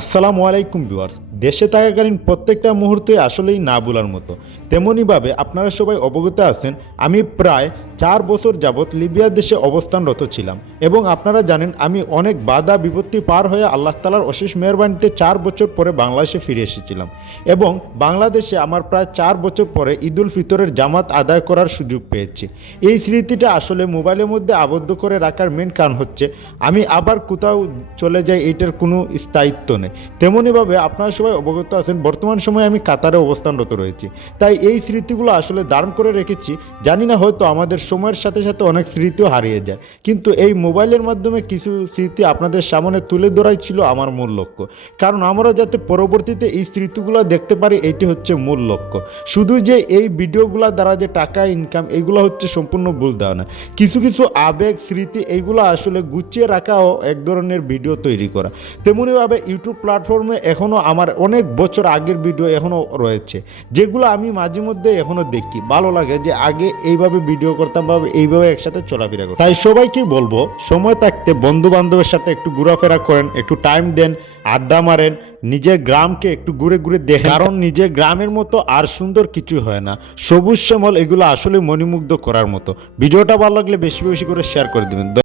আসসালামু আলাইকুম ভিউয়ার্স। দেশে থাকাকালীন প্রত্যেকটা মুহূর্তে আসলেই না ভোলার মতো। তেমনইভাবে আপনারা সবাই অবগত আছেন, আমি প্রায় 4 বছর যাবৎ লিবিয়া দেশে অবস্থানরত ছিলাম এবং আপনারা জানেন আমি অনেক বাধা বিপত্তি পার হয়ে আল্লাহ তাআলার অশেষ মেহেরবানিতে 4 বছর পরে বাংলাদেশে ফিরে এসেছিলাম এবং বাংলাদেশে আমার প্রায় 4 বছর পরে ঈদুল ফিতরের জামাত আদায় করার সুযোগ পেয়েছি। এই স্মৃতিটা আসলে মোবাইলের মধ্যে আবদ্ধ করে রাখার মেন কারণ হচ্ছে আমি আবার কোথাও চলে যাই, এইটার কোনো স্থায়িত্ব নেই। তেমনইভাবে আপনারা সবাই অবগত আছেন, বর্তমান সময়ে আমি কাতারে অবস্থানরত রয়েছি। তাই এই স্মৃতিগুলো আসলে ধারণ করে রেখেছি। জানি না, হয়তো আমাদের সময়ের সাথে সাথে অনেক স্মৃতিও হারিয়ে যায়, কিন্তু এই মোবাইলের মাধ্যমে কিছু স্মৃতি আপনাদের সামনে তুলে ধরাই ছিল আমার মূল লক্ষ্য। কারণ আমরা যাতে পরবর্তীতে এই স্মৃতিগুলো দেখতে পারি, এটি হচ্ছে মূল লক্ষ্য। শুধু যে এই ভিডিওগুলো দ্বারা যে টাকা ইনকাম, এগুলো হচ্ছে সম্পূর্ণ ভুল ধারণা। কিছু কিছু আবেগ স্মৃতি এইগুলো আসলে গুছিয়ে রাখাও এক ধরনের ভিডিও তৈরি করা। তেমনইভাবে ইউটিউব প্ল্যাটফর্মে এখনও আমার অনেক বছর আগের ভিডিও এখনও রয়েছে, যেগুলো আমি মাঝে মধ্যে এখনও দেখি। ভালো লাগে যে আগে এইভাবে ভিডিও করতাম বা এইভাবে একসাথে চলাফেরা করতাম। তাই সবাইকেই বলবো, সময় থাকতে বন্ধু বান্ধবের সাথে একটু ঘোরাফেরা করেন, একটু টাইম দেন, আড্ডা মারেন, নিজের গ্রামকে একটু ঘুরে ঘুরে দেখেন। কারণ নিজের গ্রামের মতো আর সুন্দর কিছু হয় না। সবুজ শ্যামল এগুলো আসলে মনোমুগ্ধ করার মতো। ভিডিওটা ভালো লাগলে বেশি বেশি করে শেয়ার করে দেবেন।